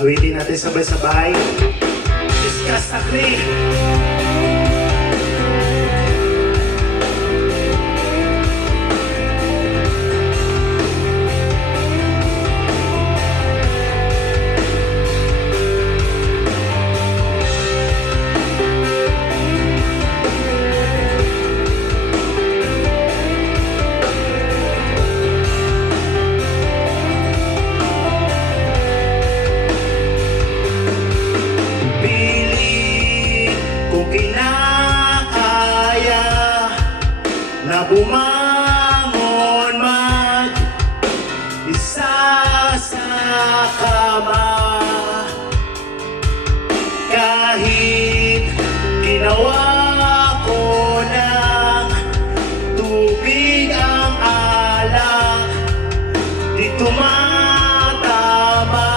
Awitin natin sabay-sabay. Discuss na clean. Na bumangon mag-isa sa kama, kahit ginawa ko ng tubig ang alak, di tumatama.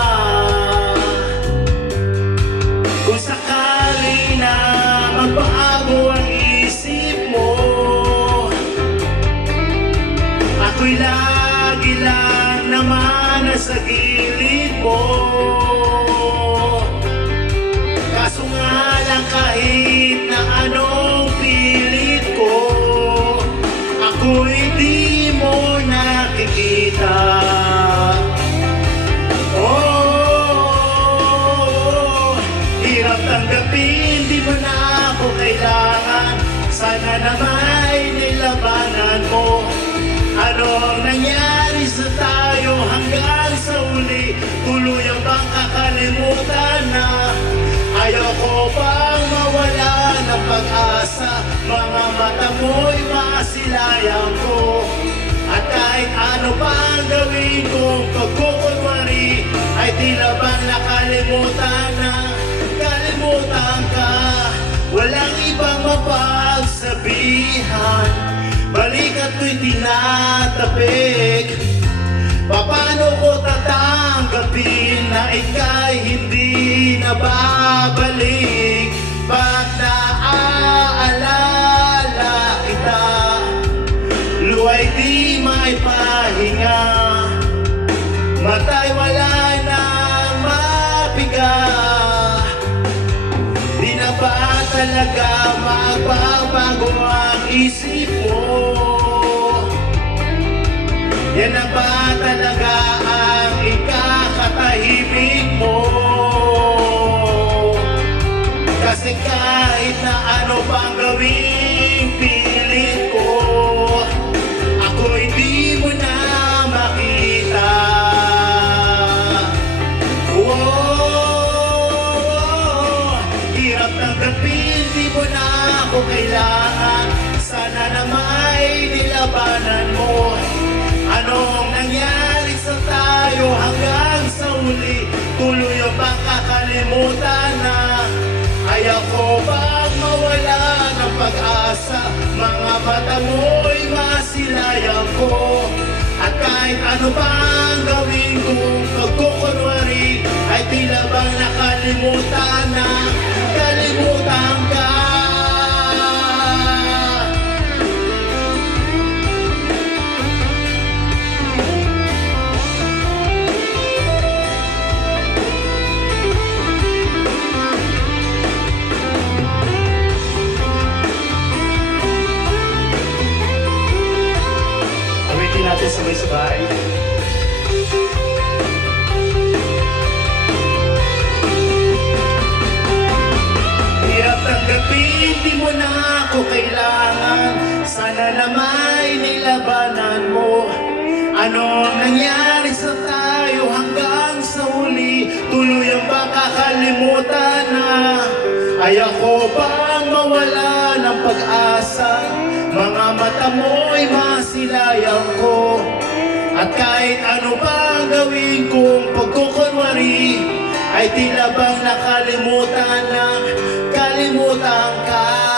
Kung sakali na magbago ang isip mo, ako'y lagi lang naman nasa gilid mo. Kaso nga lang kahit na anong pilit ko, ako'y di mo nakikita. Oh, hirap tanggapin, di mo na ako kailangan. Sana naman nilabanan mo. Ano ang nangyari sa tayo hanggang sa uli? Tuluyang bang kakalimutan na? Ayoko bang mawala ng pag-asa? Mga mata mo'y masilayang ko. At kahit ano pa ang gawin kong pagkukunwari, ay tila bang nakalimutan na? Kalimutan ka, walang ibang mapagsabihan. Balikat ko'y tinatapik. Paano ko tatanggapin na ika'y hindi na babalik? Pag naaalala kita, luway di may pahinga, mata'y wala nang mapiga. Di na ba talaga magbabago ang isip mo? Yan na ba talaga ang ikakatahimik mo? Kasi kahit na ano pang gawing pilit ko, ako'y di mo na makita. Oh, hirap tanggapin, di mo na ako kailangan. Sana nama'y nilabanan mo. Anong nangyari sa tayo hanggang sa uli? Tuloy ang bang kakalimutan na? Ayoko bang mawala ng pag-asa? Mga mata mo'y masilayang ko. At kahit ano bang gawin kong pagkukunwari, ay tila bang nakalimutan na? Kalimutan ka. Natin sabay-sabay. Hirap tanggapin, di mo na ako kailangan. Sana nama'y nilabanan mo. Ano ang nangyari sa tayo hanggang sa uli? Tuloy ang makakalimutan na? Ay ako bang mawala ng pag-asa? Mga mata mo'y masilayang ko. At kahit ano bang gawin kong pagkukunwari, ay tila bang nakalimutan na? Kalimutan ka.